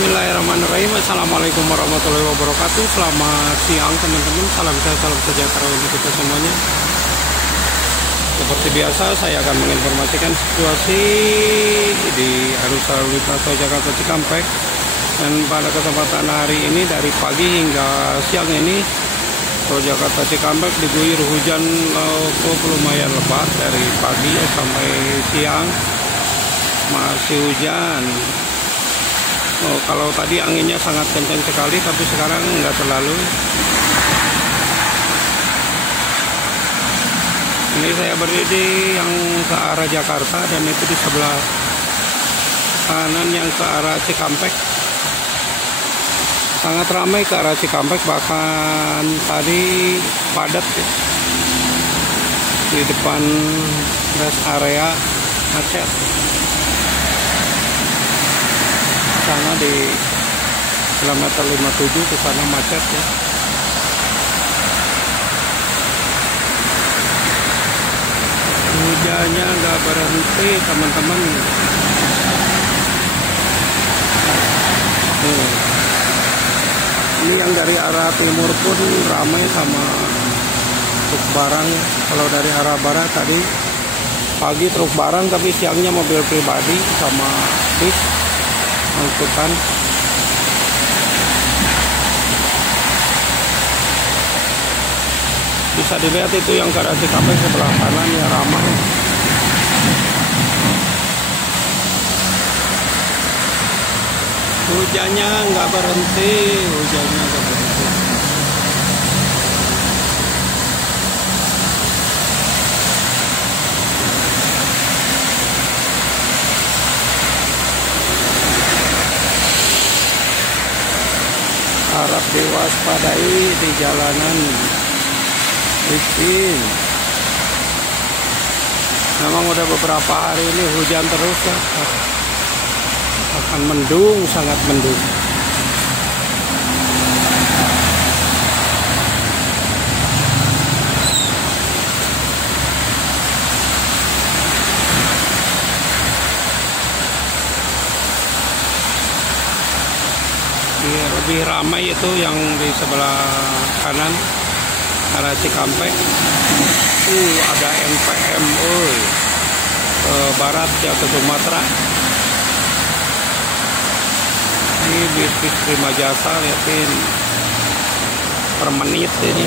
Bismillahirrahmanirrahim. Assalamualaikum warahmatullahi wabarakatuh. Selamat siang teman-teman. Salam sehat, salam sejahtera untuk kita semuanya. Seperti biasa saya akan menginformasikan situasi di arus lalu lintas tol Jakarta Cikampek. Dan pada kesempatan hari ini dari pagi hingga siang ini tol Jakarta Cikampek diguyur hujan lumayan lebat dari pagi sampai siang masih hujan. Kalau tadi anginnya sangat kencang sekali, tapi sekarang nggak terlalu. Ini saya berdiri yang ke arah Jakarta dan itu di sebelah kanan yang ke arah Cikampek. Sangat ramai ke arah Cikampek, bahkan tadi padat ya. Di depan rest area macet. Sana di kilometer 57 ke sana macet ya. Hujannya nggak berhenti teman-teman. Ini yang dari arah timur pun ramai sama truk barang. Kalau dari arah barat tadi pagi truk barang, tapi siangnya mobil pribadi sama bis angkutan. Bisa dilihat itu yang ke arah Cikampek sebelah kanan ya ramai. Hujannya nggak berhenti, hujannya nggak berhenti. Harap diwaspadai di jalanan licin. Memang udah beberapa hari ini hujan terus ya. Akan mendung, sangat mendung. Lebih ramai itu yang di sebelah kanan arah Cikampek. Ada NPM ke barat ya, ke Sumatera. Ini bis-bis Prima Jasa, lihatin per menit ini.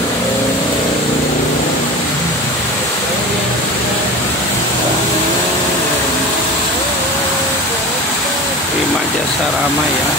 Prima Jasa ramai ya.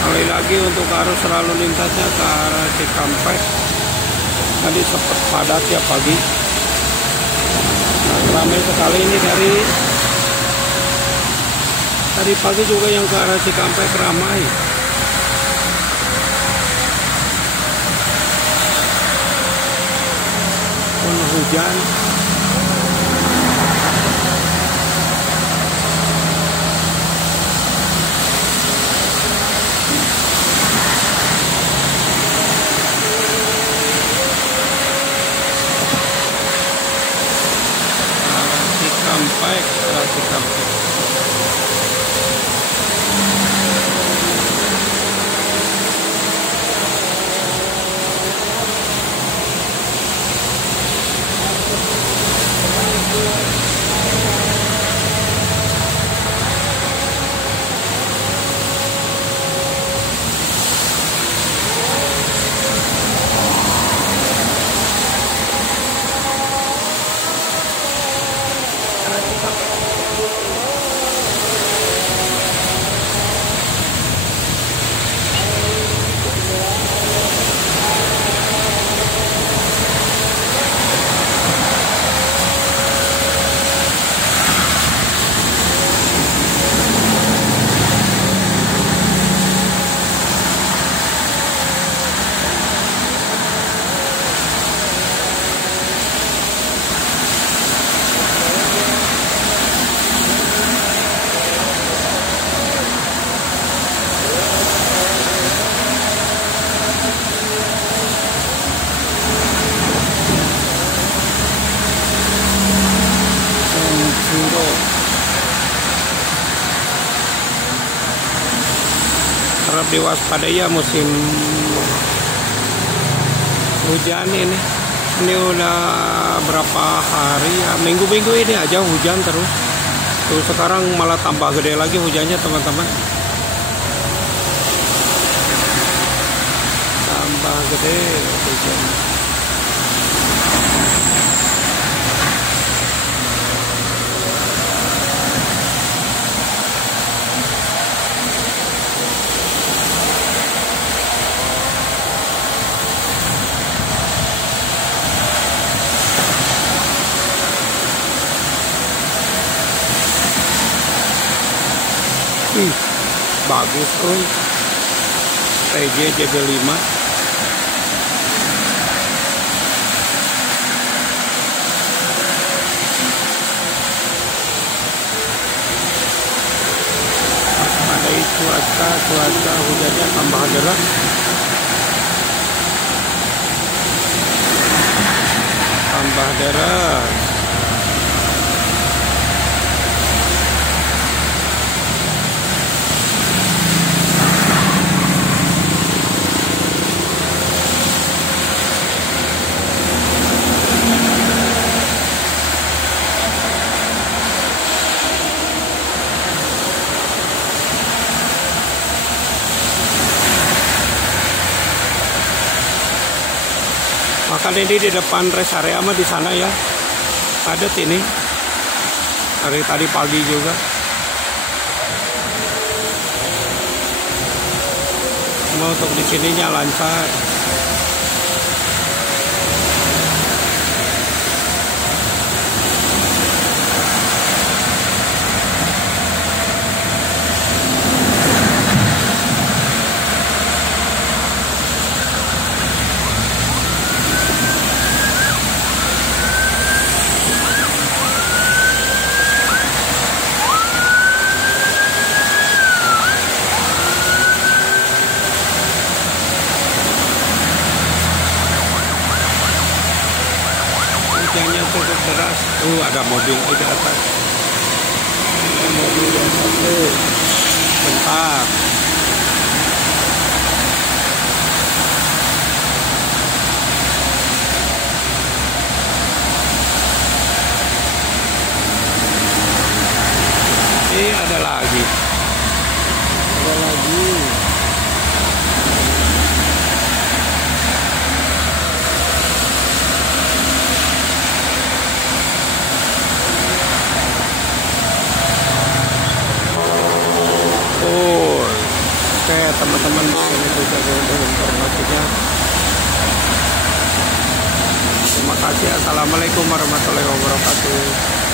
Kali lagi untuk arus lalu lintasnya ke arah Cikampek tadi sempat padat ya pagi. Ramai sekali ini dari pagi juga yang ke arah Cikampek ramai. Penuh hujan. Cikampek. diwaspadai ya musim hujan ini. Ini udah berapa hari ya, minggu-minggu ini aja hujan terus. Tuh sekarang malah tambah gede lagi hujannya teman-teman. Tambah gede hujan. Bagus tuh TJ JB5. Ada cuaca hujannya tambah deras. Tambah deras. Makan ini di depan rest area mah di sana ya. Padat ini. Dari tadi pagi juga. Cuma untuk di sininya lancar. Hujannya cukup deras. Ada mobil di atas. Ada mobil yang satu. Bentar. Ada lagi. Ada lagi. Oke teman-teman, ini juga untuk informasinya. Terima kasih. Assalamualaikum warahmatullahi wabarakatuh.